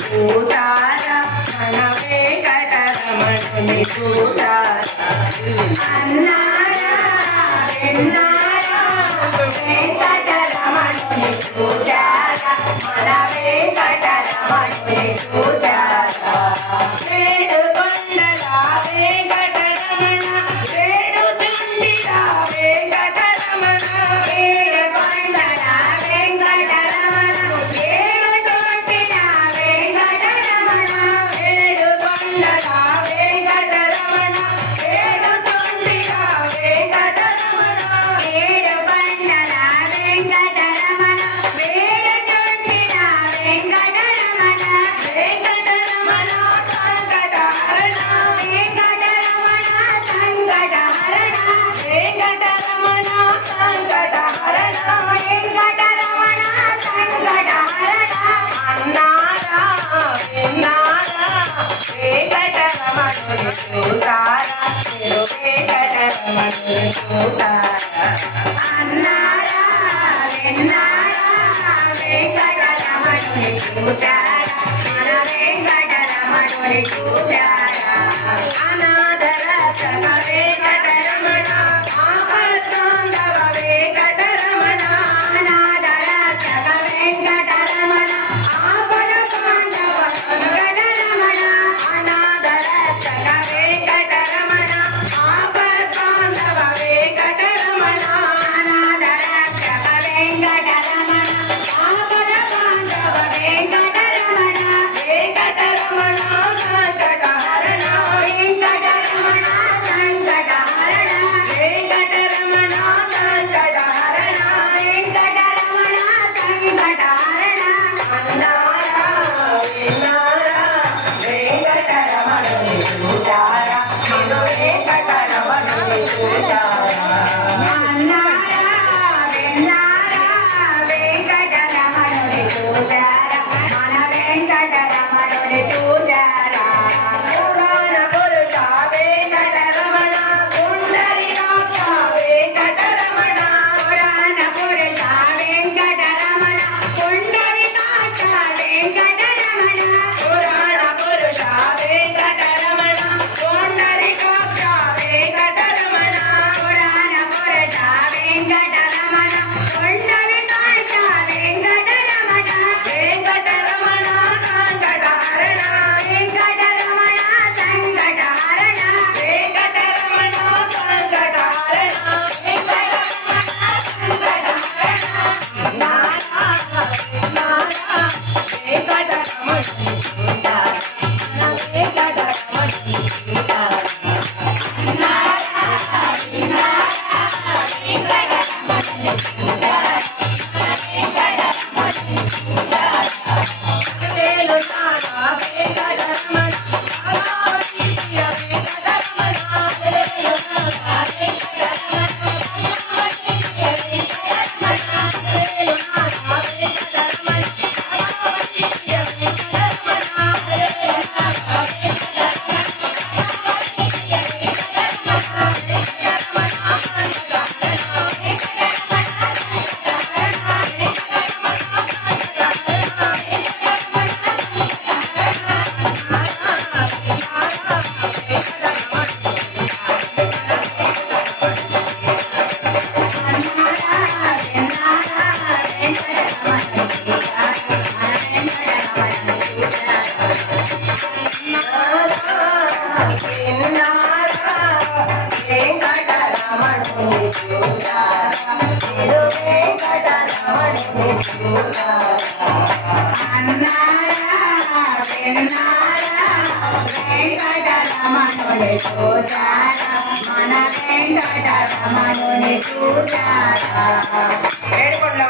చూసారా మన వెంకటరమణుని చూసారా అన్నారా విన్నారా వెంకటరమణుని చూసారా మన వెంకటరమణుని చూసారా చూసారా మీరు వెంకటరమణుని చూసారా అన్నారా విన్నారా వెంకటరమణుని చూసారా మన వెంకటరమణుని చూసారా అనాథర సగ వెంకటరమణ ఆపద్బాంధవ వెంకటరమణ అనాథర సగ వెంకటరమణ ఆపద బాంధవ వెంకటరమణ అనాథర సగ వెంకటరమణ ఆపద్బాంధవ వెంకటరమణ అనాథర సగ వెంకటరమణ ఆపద బాంధవ వెంకటరమణ వెంకటరమణ సంకటహరణ వెంకటరమణ సంకటహరణ వెంకటరమణ సంకటహరణ వెంకటరమణ సంకటహరణ అన్నారా విన్నారా వెంకటరమణుని చూసారా మన వెంకటరమణుని చూసారా అన్నారా విన్నారా వెంకటరమణుని చూసారా మన వెంకటరమణుని చూసారా పురాణ పురుష వెంకటరమణ పుండరీకాక్ష వెంకటరమణ పురాణ పురుష వెంకటరమణ పుండరీకాక్ష వెంకటరమణ పురాణ పురుష వెంకటరమణ పుండరీకాక్ష వెంకటరమణ పురాణ పురుష వెంకటరమణ పుండరీకాక్ష వెంకటరమణ వెంకటరమణ సంకటహరణ వెంకటరమణ సంకటహరణ వెంకటరమణ సంకటహరణ వెంకటరమణ నారా నారా వెంకటరమణుని చూసారా మన వెంకటరమణుని చూసారా నారా నారా వెంకటరమణుని చూసారా మన వెంకటరమణుని చూసారా వేలు నారా వెంకటరమణ అమరావతి ప్రియ వెంకటరమణ వేలు నారా వెంకటరమణ అమరావతి ప్రియ వెంకటరమణ వేలు నారా వెంకటరమణ అమరావతి ప్రియ వెంకటరమణ వేలు నారా వెంకటరమణ అమరావతి ప్రియ వెంకటరమణ వెంకటరమణ సంకటహరణ వెంకటరమణ సంకటహరణ వెంకటరమణ వెంకటరమణుని చూసారా మీరు వెంకటరమణుని చూసారా అన్నారా విన్నారా వెంకటరమణుని చూసారా మన వెంకటరమణుని చూసారా ఏడుకొండల